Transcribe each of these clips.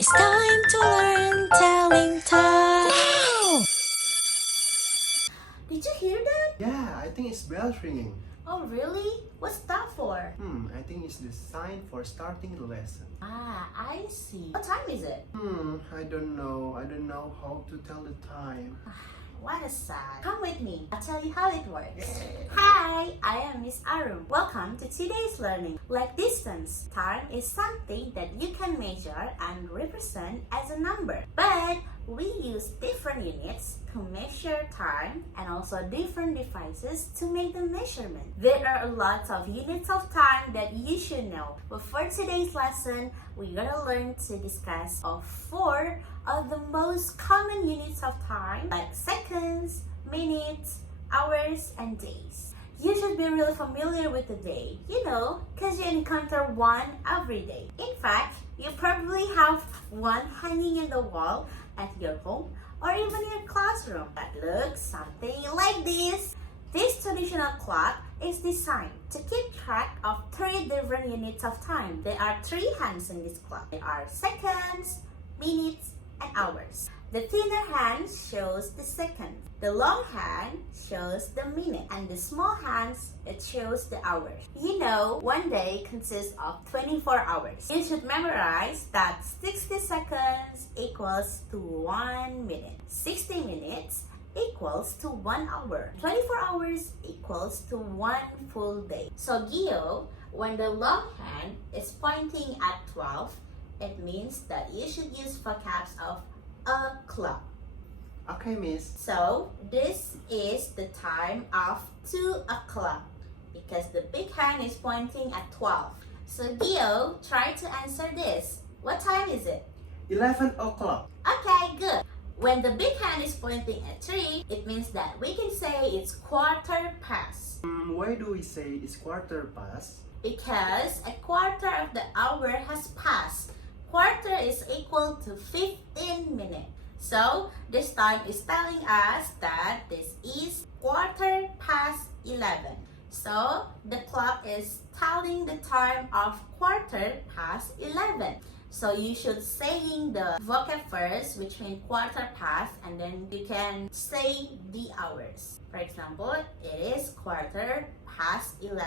It's time to learn telling time. Now! Did you hear that? Yeah, I think it's bell ringing. Oh, really? What's that for? I think it's the sign for starting the lesson. Ah, I see. What time is it? I don't know. I don't know how to tell the time. What a sad. Come with me. I'll tell you how it works. Hi, I am Miss Arrum. Welcome to today's learning. Like distance, time is something that you can measure and represent as a number. But we use different units to measure time and also different devices to make the measurement. There are a lot of units of time that you should know. But for today's lesson, we're gonna learn to discuss of 4 of the most common units of time, like seconds, minutes, hours, and days. You should be really familiar with the day, because you encounter one every day. In fact, you probably have one hanging in the wall at your home or even your classroom that looks something like this. This traditional clock is designed to keep track of 3 different units of time. There are 3 hands in this clock. There are seconds, minutes, and hours. The thinner hand shows the second. The long hand shows the minute. And the small hands, it shows the hours. One day consists of 24 hours. You should memorize that 60 seconds equals to 1 minute. 60 minutes equals to 1 hour. 24 hours equals to 1 full day. So Gio, when the long hand is pointing at 12, it means that you should use vocabs of a clock. Okay, miss. So this is the time of 2 o'clock because the big hand is pointing at 12. So Gio, try to answer this. What time is it? 11 o'clock. Okay, good. When the big hand is pointing at 3, it means that we can say it's quarter past. Why do we say it's quarter past? Because a quarter of the hour has passed. Quarter is equal to 15 minutes. So this time is telling us that this is quarter past 11. So the clock is telling the time of quarter past 11. So you should saying the vocab first, which means quarter past, and then you can say the hours. For example, it is quarter past 11.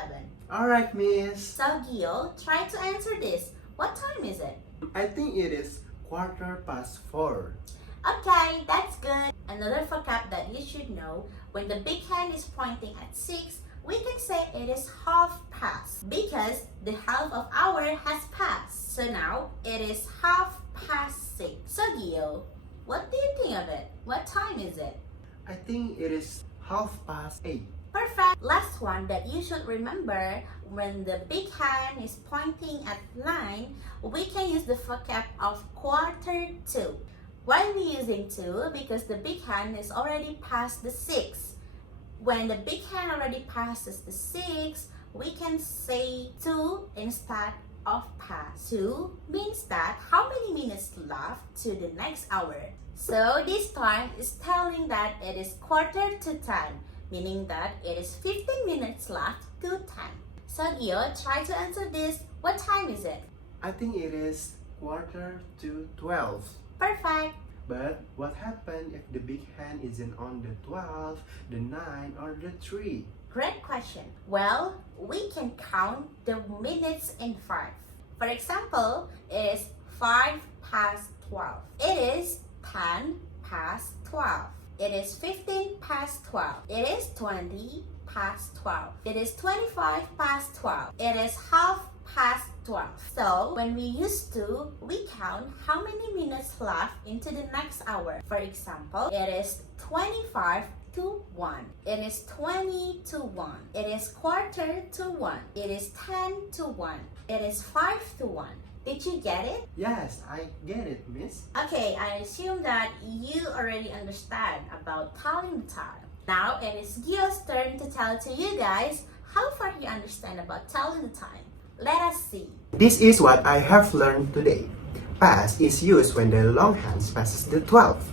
Alright, miss. So Gio, try to answer this. What time is it? I think it is quarter past 4. Okay, that's good. Another vocab that you should know, when the big hand is pointing at 6, we can say it is half past because the half of hour has passed. So now it is half past 6. So Gio, what do you think of it? What time is it? I think it is half past 8. Perfect. Last one that you should remember, when the big hand is pointing at 9, we can use the vocab of quarter to. Why are we using 2? Because the big hand is already past the 6. When the big hand already passes the 6, we can say 2 instead of past. 2 means that how many minutes left to the next hour. So this time is telling that it is quarter to 10. Meaning that it is 15 minutes left to 10. So Gio, try to answer this. What time is it? I think it is quarter to 12. Perfect. But what happens if the big hand isn't on the 12, the 9, or the 3? Great question. Well, we can count the minutes in 5. For example, it is 5 past 12. It is 10 past 12. It is 15 past 12. It is 20 past 12. It is 25 past 12. It is half past 12. So when we use 2, we count how many minutes left into the next hour. For example, it is 25 to 1. It is 20 to 1. It is quarter to 1. It is 10 to 1. It is 5 to 1. Did you get it? Yes, I get it, miss. Okay, I assume that you already understand about telling the time. Now it is Gio's turn to tell to you guys how far you understand about telling the time. Let us see. This is what I have learned today. Past is used when the long hand passes the 12.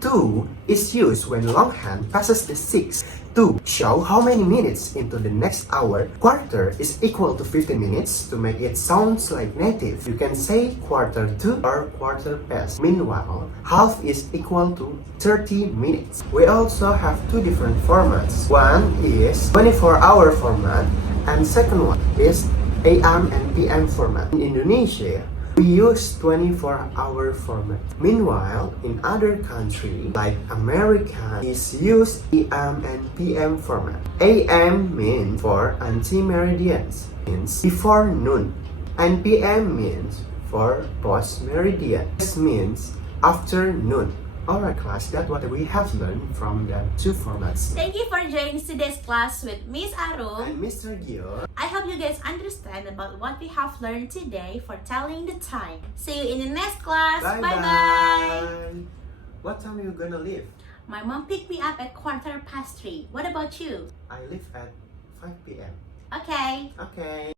2 is used when long hand passes the 6. To show how many minutes into the next hour, quarter is equal to 15 minutes. To make it sounds like native, you can say quarter to or quarter past. Meanwhile, half is equal to 30 minutes. We also have two different formats. One is 24-hour format and second one is AM and PM format. In Indonesia, we use 24-hour format. Meanwhile, in other countries like America, is use AM and PM format. AM means for anti-meridians, means before noon, and PM means for post-meridian. This means afternoon. Alright class, that's what we have learned from the two formats. Thank you for joining today's class with Miss Arrum And Mr. Gio. I hope you guys understand about what we have learned today for telling the time. See you in the next class. Bye bye. What time are you gonna leave? My mom picked me up at 3:15. What about you? I leave at 5 p.m. Okay. Okay.